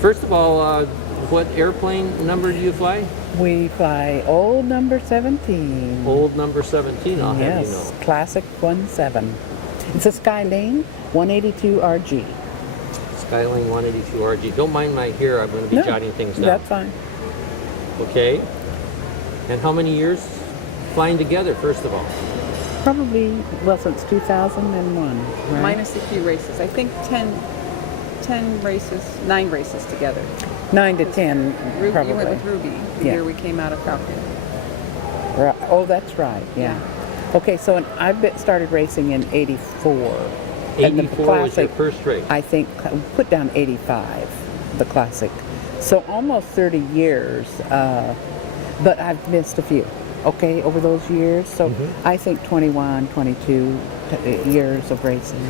First of all, what airplane number do you fly? We fly old number 17. Old number 17, I'll have you Yes, know. classic 17. It's a Skylane 182 RG. Skylane 182 RG. Don't mind my hair, I'm going to be No, jotting things down. That's fine. Okay. And how many years flying together, first of all? Probably, well, since 2001, right? Minus a few races. I think 10 races, 9 races together. 9 to 10, probably. You went with Ruby the Yeah. year we came out of Falcon. Right. Oh, that's right, yeah. Okay, so started racing in 84. And the 84 was your classic, first race. I think, put down 85, the classic. So almost 30 years, but I've missed a few, okay, over those years. So I think 21, 22 years of racing.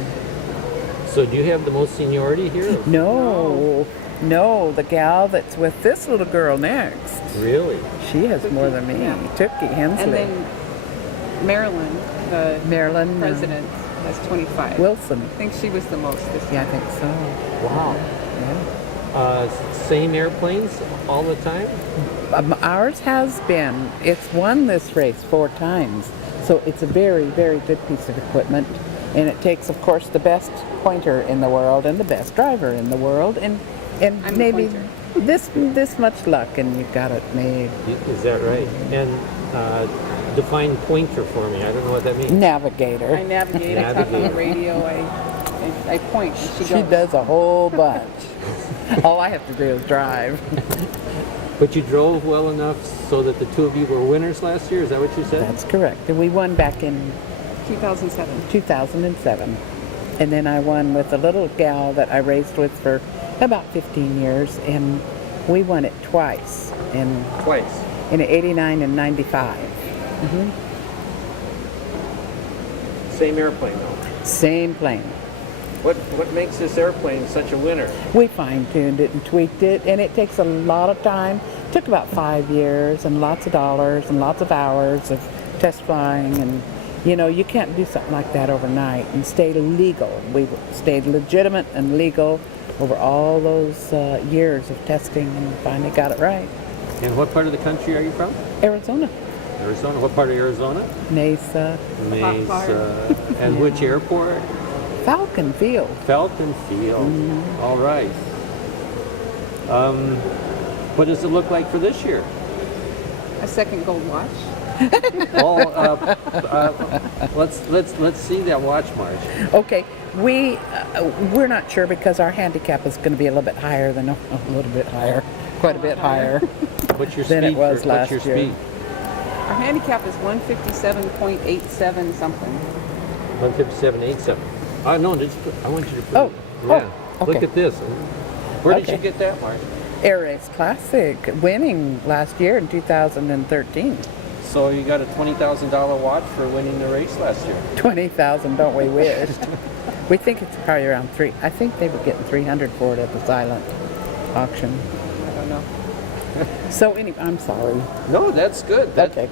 So do you have the most seniority here? No, the gal that's with this little girl next, Really? she has more than me. Yeah. Tookie Hensley. And then Marilyn, the Marilyn president, has 25. Wilson. I think she was the most this time. Yeah, I think so. Wow. Yeah. Same airplanes all the time? Ours has been. It's won this race 4 times. So it's a very, very good piece of equipment. And it takes, of course, the best pointer in the world and the best driver in the world. And I'm the maybe pointer. this much luck and you've got it made. Is that right? And define pointer for me. I don't know what that means. Navigator. I navigate, I talk on the radio, I point, and she She goes. does a whole bunch. All I have to do is drive. But you drove well enough so that the two of you were winners last year? Is that what you said? That's correct. And we won back in 2007. 2007. And then I won with a little gal that I raced with for about 15 years, and we won it twice Twice. in 89 and 95. Same airplane though. Same plane. What makes this airplane such a winner? We fine-tuned it and tweaked it, and it takes a lot of time. It took about 5 years and lots of dollars and lots of hours of test flying, and you can't do something like that overnight and stay legal. We stayed legitimate and legal over all those years of testing and finally got it right. And what part of the country are you from? Arizona, Arizona. What part of Arizona? Mesa, Mesa. And which airport? Falcon Field. Falcon Field. All right. What does it look like for this year? A second gold watch. Let's see that watch, Marge. Okay, we're not sure because our handicap is going to be a little bit higher than quite a bit higher. What's your Than speed? it was What's your last year. speed? Our handicap is 157.87 something. 157.87. No, I want you to put Oh, it. Yeah. okay. Look at this. Where did Okay. you get that, Marge? Air Race Classic, winning last year in 2013. So you got a $20,000 watch for winning the race last year. 20,000, don't we wish? We think it's probably around 3. I think they were getting 300 for it at the silent auction. I don't know. So anyway, I'm sorry. No, that's good. Okay.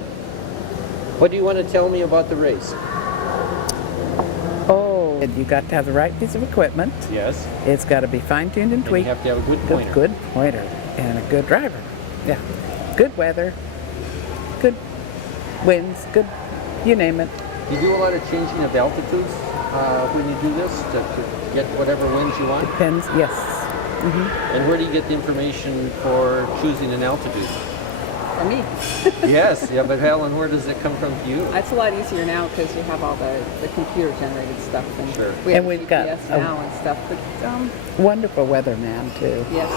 What do you want to tell me about the race? Oh, you got to have the right piece of equipment. Yes. It's got to be fine-tuned and And you tweaked. have to have a good pointer. Good pointer and a good driver. Yeah. Good weather. Good winds. Good, you name it. You do a lot of changing of altitudes when you do this to get whatever winds you want? Depends. Yes. And where do you get the information for choosing an altitude? For me. Yes, yeah, but Helen, where does it come from to you? It's a lot easier now because you have all the computer-generated stuff. And Sure. we have And we've got GPS a- now and stuff. But Wonderful weatherman too. yes.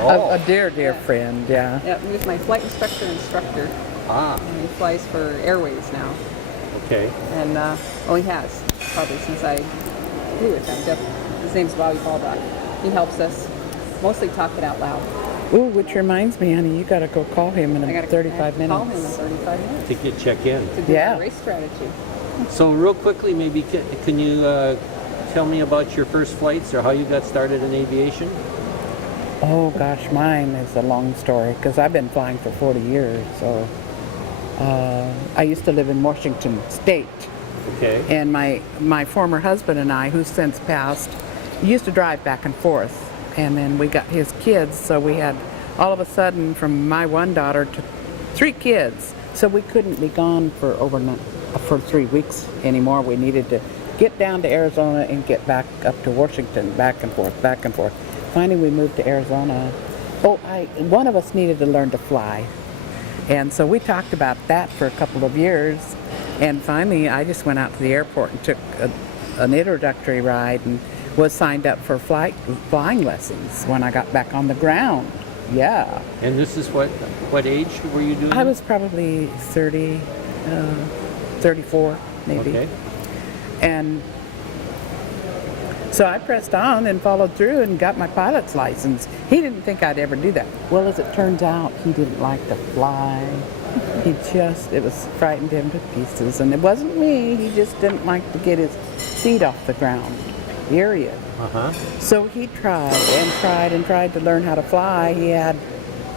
A dear Yeah. friend. Yeah. Yeah, he was my flight instructor. Ah, And he flies for Airways now. okay. And, he has, probably since I flew with him. His name's Bobby Baldock. He helps us mostly talk it out loud. Ooh, which reminds me, honey, you got to go call him in I gotta 35 minutes. call him in 35 minutes To get check in. to do Yeah. the race strategy. So real quickly, maybe can you tell me about your first flights or how you got started in aviation? Oh gosh, mine is a long story because I've been flying for 40 years. So I used to live in Washington State, Okay. and my former husband and I, who's since passed, used to drive back and forth and then we got his kids, so we had all of a sudden from my one daughter to 3 kids. So we couldn't be gone for overnight for 3 weeks anymore. We needed to get down to Arizona and get back up to Washington, back and forth, back and forth. Finally, we moved to Arizona. One of us needed to learn to fly. And so we talked about that for a couple of years. And finally, I just went out to the airport and took an introductory ride and was signed up for flying lessons when I got back on the ground. Yeah. And this is what age were you doing? I was probably 30, 34 maybe. Okay. And so I pressed on and followed through and got my pilot's license. He didn't think I'd ever do that. Well, as it turns out, he didn't like to fly. It was frightened him to pieces. And it wasn't me. He just didn't like to get his feet off the ground, period. Uh-huh. So he tried and tried and tried to learn how to fly. He had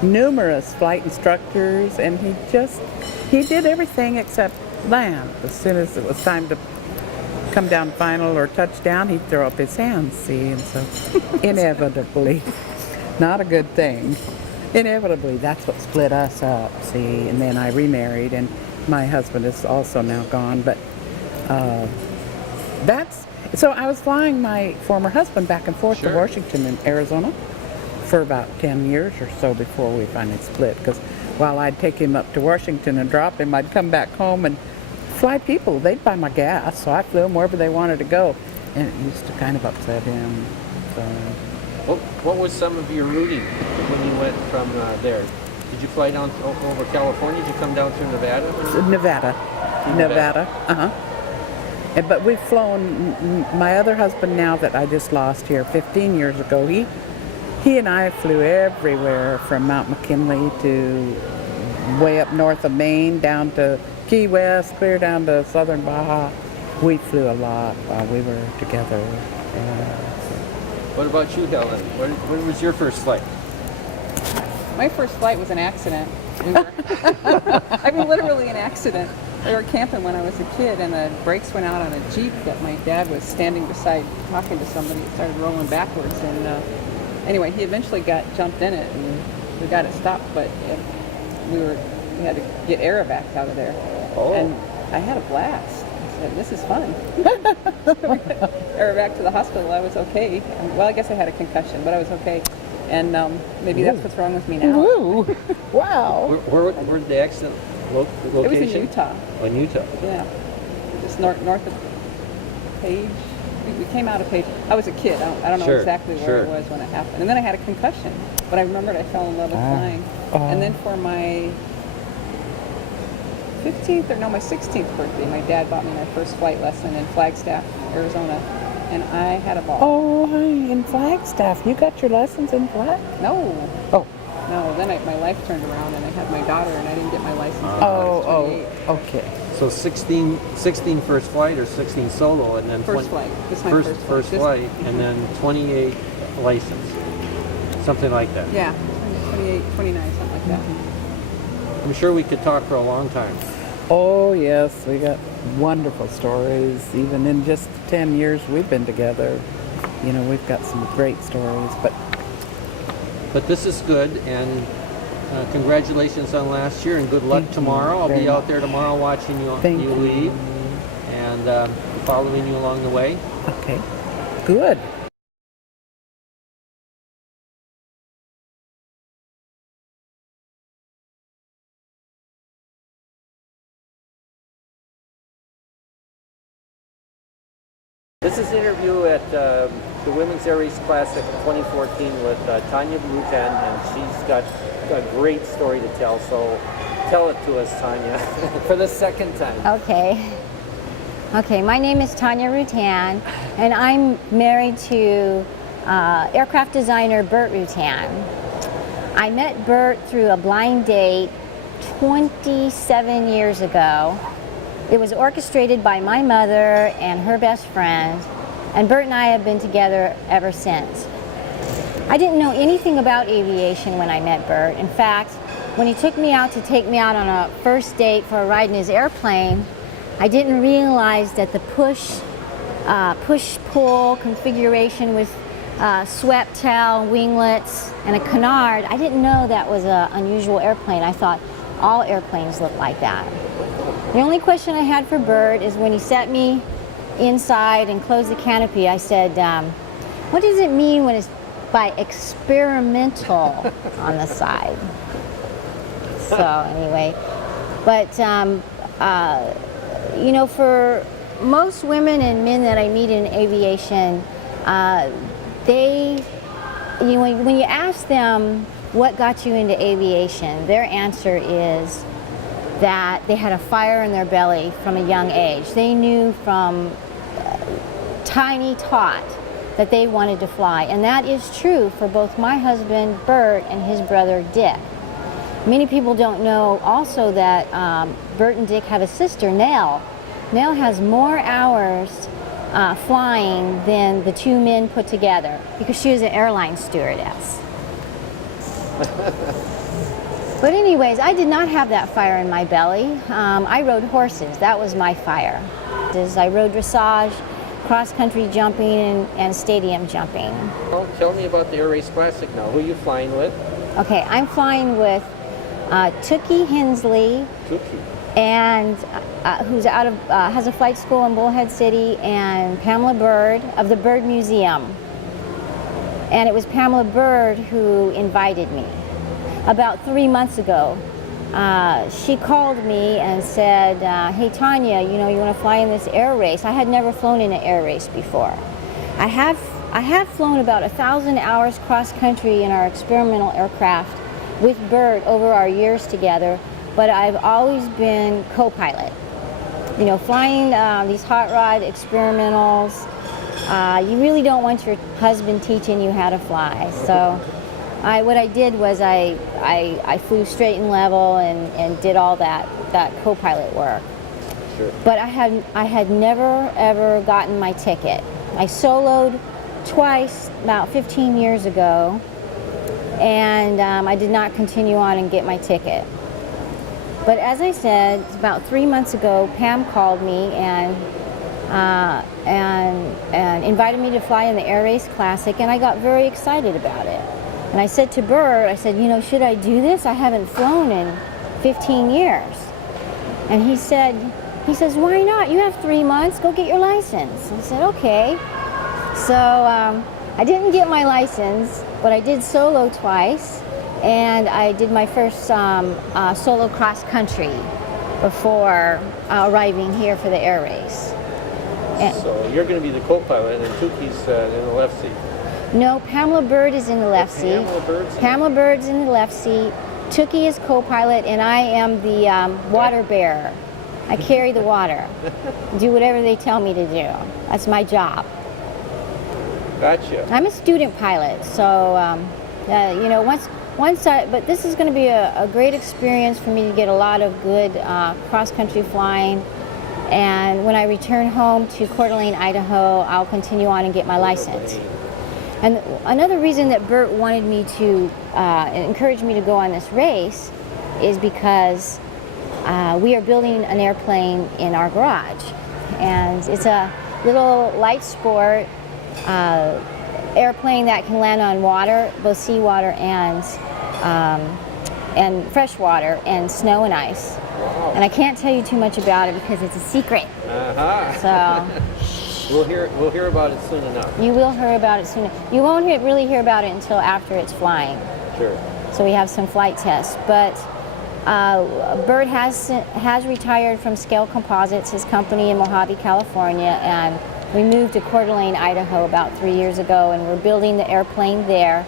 numerous flight instructors, and he did everything except land. As soon as it was time to come down final or touchdown, he'd throw up his hands, see, and so inevitably, not a good thing, inevitably that's what split us up, see, and then I remarried, and my husband is also now gone, but so I was flying my former husband back and forth Sure. to Washington and Arizona for about 10 years or so before we finally split, because while I'd take him up to Washington and drop him, I'd come back home and fly people. They'd buy my gas, so I flew them wherever they wanted to go, and it used to kind of upset him. So What was some of your routing when you went from there? Did you fly down over California? Did you come down through Nevada? Nevada. But we've flown. My other husband now that I just lost here 15 years ago, he and I flew everywhere from Mount McKinley to way up north of Maine, down to Key West, clear down to southern Baja. We flew a lot while we were together. What about you, Helen? When was your first flight? My first flight was an accident. Literally an accident. We were camping when I was a kid, and the brakes went out on a Jeep that my dad was standing beside talking to somebody. It started rolling backwards, and anyway, he eventually jumped in it, and we got it stopped, but we had to get aerovacs out of there. Oh. And I had a blast. I said, this is fun. Aerovac to the hospital, I was okay. Well, I guess I had a concussion, but I was okay. And maybe that's what's wrong with me now. Woo! Wow. Where did the accident location? It was in Utah. Oh, in Utah. Yeah, just north of Page. We came out of Page. I was a kid. I don't know Sure, exactly where sure. it was when it happened. And then I had a concussion, but I remembered I fell in love with flying. And then for my 16th birthday, my dad bought me my first flight lesson in Flagstaff, Arizona, and I had a ball. Oh, in Flagstaff. You got your lessons in Flag? No. Oh. No, then my life turned around and I had my daughter and I didn't get my license until I was 28. Okay. So 16 first flight or 16 solo, and then First flight. This is my first flight, and then 28 license, something like that. Yeah, 28, 29, something like that. I'm sure we could talk for a long time. Oh, yes. We got wonderful stories. Even in just 10 years we've been together, we've got some great stories. But this is good, and congratulations on last year, and good luck Thank you tomorrow. I'll very be out much. there tomorrow watching you Thank you. leave, and following you along the way. Okay. Good. This is an interview at the Women's Air Race Classic 2014 with Tanya Rutan, and she's got a great story to tell. So tell it to us, Tanya, for the second time. Okay, my name is Tanya Rutan, and I'm married to aircraft designer Bert Rutan. I met Bert through a blind date 27 years ago. It was orchestrated by my mother and her best friend, and Bert and I have been together ever since. I didn't know anything about aviation when I met Bert. In fact, when he took me out on a first date for a ride in his airplane, I didn't realize that the push-pull configuration with swept tail, winglets, and a canard. I didn't know that was an unusual airplane. I thought all airplanes looked like that. The only question I had for Bert is when he set me inside and closed the canopy, I said, what does it mean when it's by experimental on the side? So anyway, but you know, for most women and men that I meet in aviation, when you ask them what got you into aviation, their answer is that they had a fire in their belly from a young age. They knew from tiny tot that they wanted to fly, and that is true for both my husband Bert and his brother Dick. Many people don't know also that Bert and Dick have a sister, Nell. Nell has more hours flying than the two men put together because she was an airline stewardess. But anyways, I did not have that fire in my belly. I rode horses. That was my fire. I rode dressage, cross-country jumping, and stadium jumping. Well, tell me about the Air Race Classic now. Who are you flying with? Okay, I'm flying with Tookie Hensley, and who's out of has a flight school in Bullhead City, and Pamela Bird of the Bird Museum. And it was Pamela Bird who invited me. About 3 months ago, she called me and said, hey Tanya, you know, you want to fly in this air race? I had never flown in an air race before. I have flown about 1,000 hours cross country in our experimental aircraft with Bert over our years together, but I've always been co-pilot. You know, flying these hot rod experimentals, you really don't want your husband teaching you how to fly. So what I did was I flew straight and level and did all that co-pilot work. Sure. But I had never ever gotten my ticket. I soloed twice about 15 years ago, and I did not continue on and get my ticket. But as I said, about 3 months ago, Pam called me and invited me to fly in the Air Race Classic, and I got very excited about it. And I said to Bert, I said, you know, should I do this? I haven't flown in 15 years. And he says, why not? You have 3 months, go get your license. I said, okay. So I didn't get my license, but I did solo twice, and I did my first solo cross country before arriving here for the air race. So you're going to be the co-pilot, and Tookie's in the left seat. No, Pamela Bird is in the left seat. Pamela Bird's in the left seat. Tookie is co-pilot, and I am the water bearer. I carry the water. Do whatever they tell me to do. That's my job. Gotcha. I'm a student pilot, so you know, but this is going to be a great experience for me to get a lot of good cross-country flying. And when I return home to Coeur d'Alene, Idaho, I'll continue on and get my license. And another reason that Bert wanted me to encourage me to go on this race is because we are building an airplane in our garage, and it's a little light sport airplane that can land on water, both seawater and fresh water, and snow and ice. Wow. And I can't tell you too much about it because it's a secret. So we'll hear about it soon enough. you will hear about it soon. You won't really hear about it until after it's flying. Sure. So we have some flight tests. But Bert has retired from Scale Composites, his company in Mojave, California, and we moved to Coeur d'Alene, Idaho about 3 years ago, and we're building the airplane there.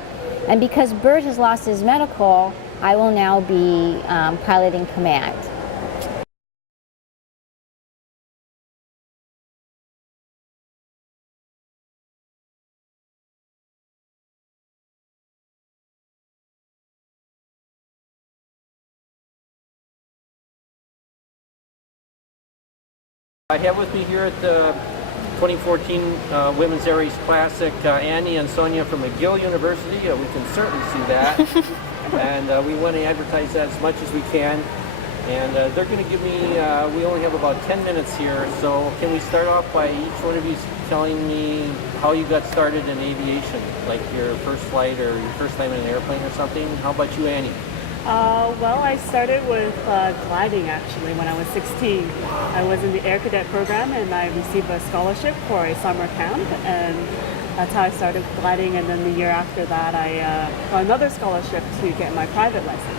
And because Bert has lost his medical, I will now be piloting command. I have with me here at the 2014 Women's Air Race Classic Annie and Sonia from McGill University. We can certainly see that. And we want to advertise that as much as we can. And they're going to give me, we only have about 10 minutes here, so can we start off by each one of you telling me how you got started in aviation, like your first flight or your first time in an airplane or something? How about you, Annie? Well, I started with gliding actually when I was 16. I was in the Air Cadet program and I received a scholarship for a summer camp, and that's how I started gliding. And then the year after that, I got another scholarship to get my private license.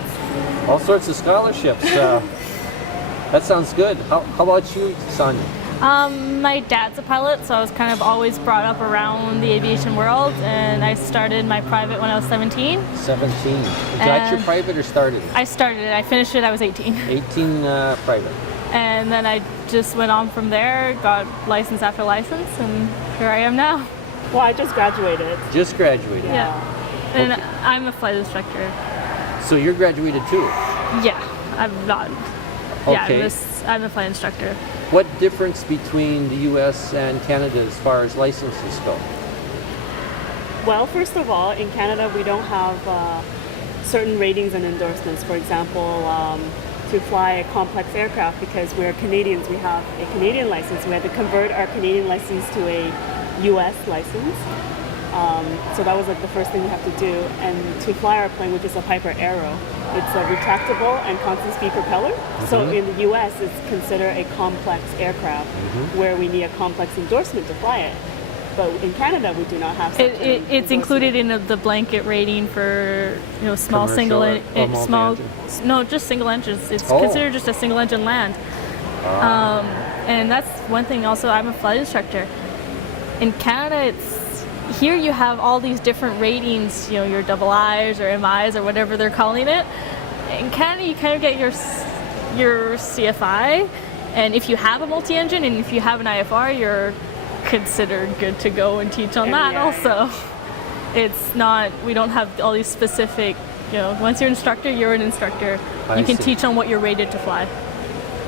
All sorts of scholarships. That sounds good. How about you, Sonia? My dad's a pilot, so I was kind of always brought up around the aviation world, and I started my private when I was 17. 17. You got your private or started? I started it. I finished it. I was 18. 18 private. And then I just went on from there, got license after license, and here I am now. Well, I just graduated. Just graduated. Yeah. And I'm a flight instructor. So you're graduated too? Yeah, I'm not. Okay. Yeah, I'm a flight instructor. What difference between the U.S. and Canada as far as licenses go? Well, first of all, in Canada, we don't have certain ratings and endorsements. For example, to fly a complex aircraft, because we're Canadians, we have a Canadian license. We had to convert our Canadian license to a U.S. license. So that was like the first thing we have to do. And to fly our plane, which is a Piper Arrow, it's a retractable and constant speed propeller. So in the U.S., it's considered a complex aircraft where we need a complex endorsement to fly it. But in Canada, we do not have such an It's included in the blanket rating for small Commercial single or multi-engine? no, just single engines. It's considered just a single engine land. And that's one thing. Also, I'm a flight instructor. In Canada, here you have all these different ratings, your double I's or MI's or whatever they're calling it. In Canada, you kind of get your CFI, and if you have a multi-engine and if you have an IFR, you're considered good to go and teach on that also. It's not, we don't have all these specific, once you're an instructor, you're an instructor. You can teach on what you're rated to fly.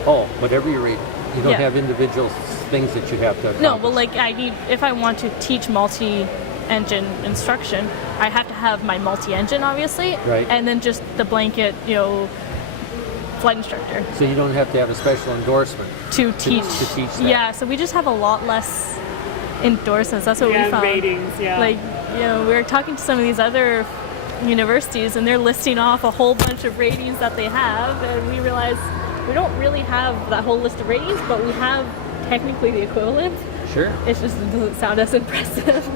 Oh, whatever you're rated. You don't have individual things that you have to accomplish. No, well, like if I want to teach multi-engine instruction, I have to have my multi-engine, obviously, right, and then just the blanket, flight instructor. So you don't have to have a special endorsement to teach that. Yeah, so we just have a lot less endorsements. That's what we found. Ratings, yeah. Like, we were talking to some of these other universities, and they're listing off a whole bunch of ratings that they have, and we realized we don't really have that whole list of ratings, but we have technically the equivalent. Sure. It just doesn't sound as impressive.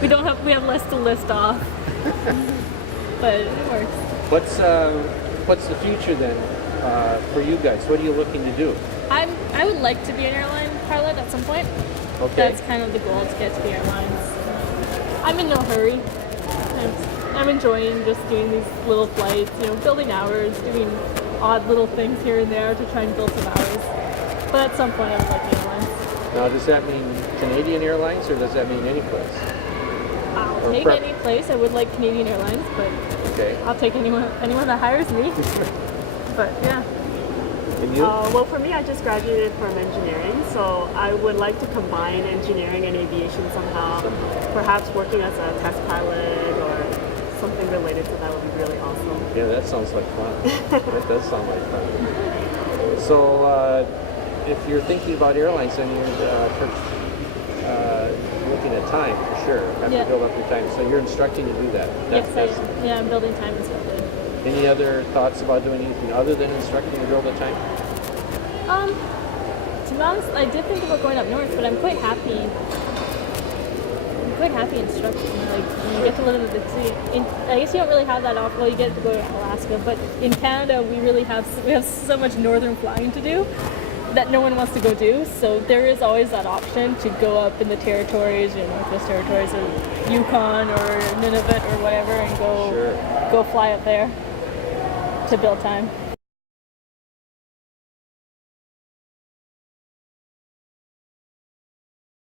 we have less to list off. But it works. What's the future then for you guys? What are you looking to do? I would like to be an airline pilot at some point. Okay. That's kind of the goal, to get to the airlines. I'm in no hurry. I'm enjoying just doing these little flights, building hours, doing odd little things here and there to try and build some hours. But at some point I would like airlines. Now, does that mean Canadian Airlines, or does that mean any place? I'll take any place. I would like Canadian Airlines, but I'll take anyone that hires me. But yeah. And you? Well, for me, I just graduated from engineering, so I would like to combine engineering and aviation somehow. Perhaps working as a test pilot or something related to that would be really awesome. Yeah, that sounds like fun. That does sound like fun. So, if you're thinking about airlines, then you're looking at time for sure. Have to build up your time. So you're instructing to do that. Yes, I am. Yeah, I'm building time instructor. Any other thoughts about doing anything other than instructing to build the time? To be honest, I did think about going up north, but I'm quite happy. Instructing. Like, you get to live in the city. I guess you don't really have that often. Well, you get to go to Alaska, but in Canada, we have so much northern flying to do that no one wants to go do. So there is always that option to go up in the territories, Northwest Territories, or Yukon, or Nunavut, or whatever, and go fly up there to build time.